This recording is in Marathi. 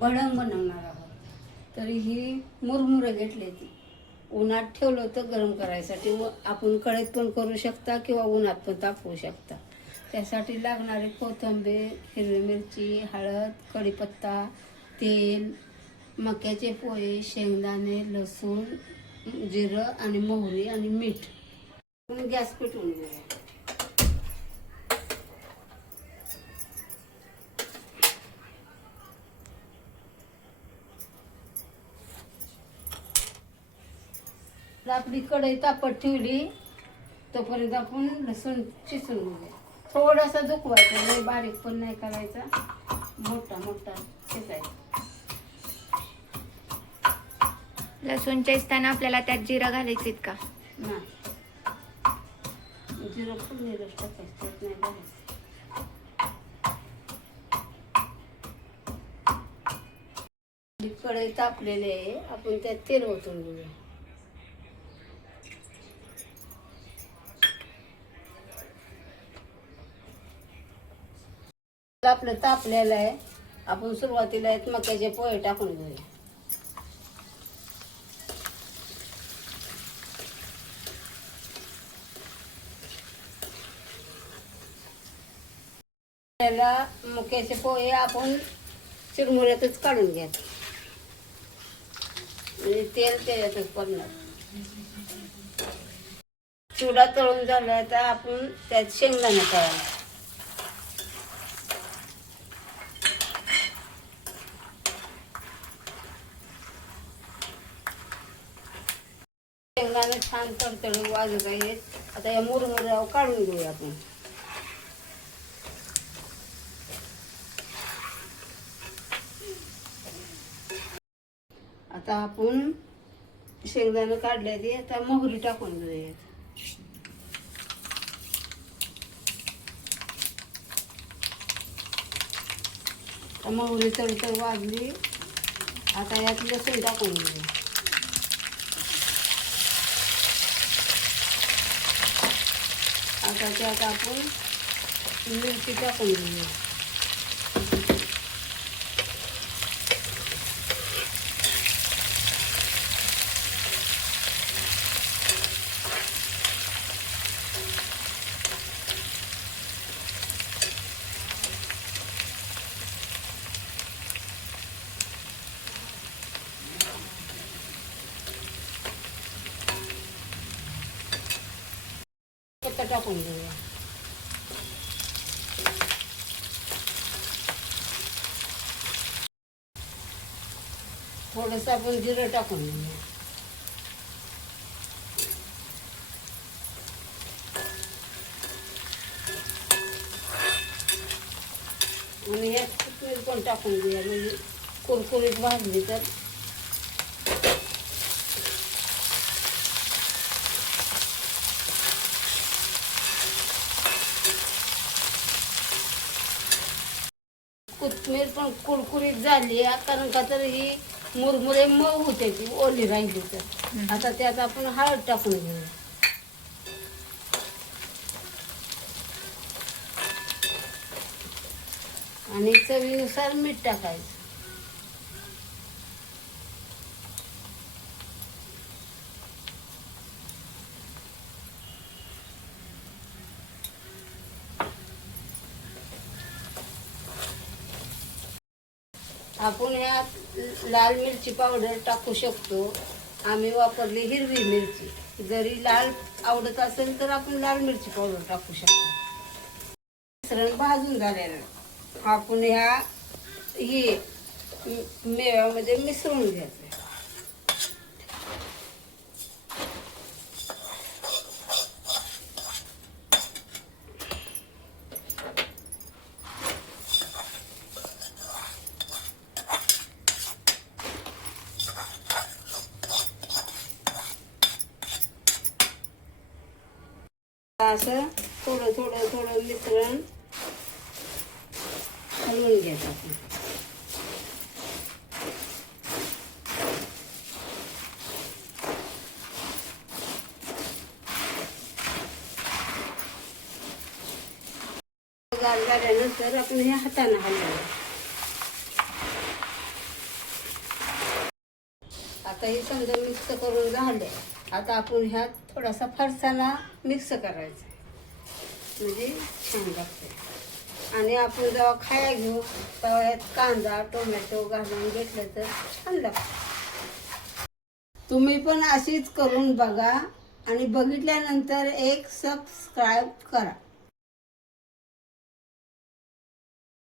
भडंग बनवणार आहोत. तरी ही मुरमुरं घेतली ती उन्हात ठेवलं होतं गरम करायसाठी. व आपण कढईत पण करू शकता किंवा उन्हात पण तापवू शकता. त्यासाठी लागणारे कोथिंबीर, हिरवी मिरची, हळद, कढीपत्ता, तेल, मक्याचे पोहे, शेंगदाणे, लसूण, जिरं आणि मोहरी आणि मीठ. गॅस पेटवून घेऊया. आपली कढई तापत ठेवली तोपर्यंत आपण लसूण चिचून घेऊया. थोडासा दुखवायचा, लय बारीक पण नाही करायचा, मोठा मोठा चिचायचा. लसूण चेचताना आपल्याला त्यात जिरं घालायचं का? नाही, जिरं फुललेलंच टाकायचं, त्यात नाही घालायचं. कढई तापलेली आहे, आपण त्यात तेल ओतून घेऊया. आपलं तापलेलं आहे. आपण सुरुवातीला मक्याचे पोहे टाकून घेऊया. मक्याचे पोहे आपण चिरमुऱ्यातच काढून घ्या, म्हणजे तेल त्याच्यातच पडणार. चुडा तळून झाला तर आपण त्यात शेंगदाणे तळायचे. शेंगदाणे छान तडतडून वाजत आहेत. आता या मुरमुऱ्यावर काढून घेऊया आपण. आता आपण शेंगदाणे काढले ते आता मोहरी टाकून घेऊया. मोहरी तडतड वाजली. आता यात लसूण टाकून घेऊया. आता त्यात आपण मिरची टाकून घेऊया. टाकून घेऊया. थोडंसं आपण जिरं टाकून घेऊया. आणि यात कोथिंबीर पण टाकून घेऊया, म्हणजे कुरकुरीत भाजली तर. कोथिंबीर पण कुरकुरीत झाली, कारण का तर ही मुरमुरे मऊ होते, ती ओली राहिली तर. आता त्यात आपण हळद टाकून घेऊया. आणि चवीनुसार मीठ टाकायचं. आपण ह्यात लाल मिरची पावडर टाकू शकतो. आम्ही वापरली हिरवी मिरची. जरी लाल आवडत असेल तर आपण लाल मिरची पावडर टाकू शकतो. मिश्रण भाजून झालेलं आपण ह्या मेव्यामध्ये मिसळून घ्यायचं. असं थोडं थोडं थोडं मिश्रण हलवून घ्यायचं आपण. गार झाल्यानंतर आपण हे हाताने हलवायचं. आता हे समजा मिक्स करून झाले. आता आपण ह्यात थोडासा फरसाणा मिक्स करायचा म्हणजे छान लागते. आणि आपण जेव्हा खाया घेऊ तेव्हा ह्यात कांदा टोमॅटो घालून घेतलं तर छान लागतं. तुम्ही पण अशीच करून बघा आणि बघितल्यानंतर एक सबस्क्राईब करा.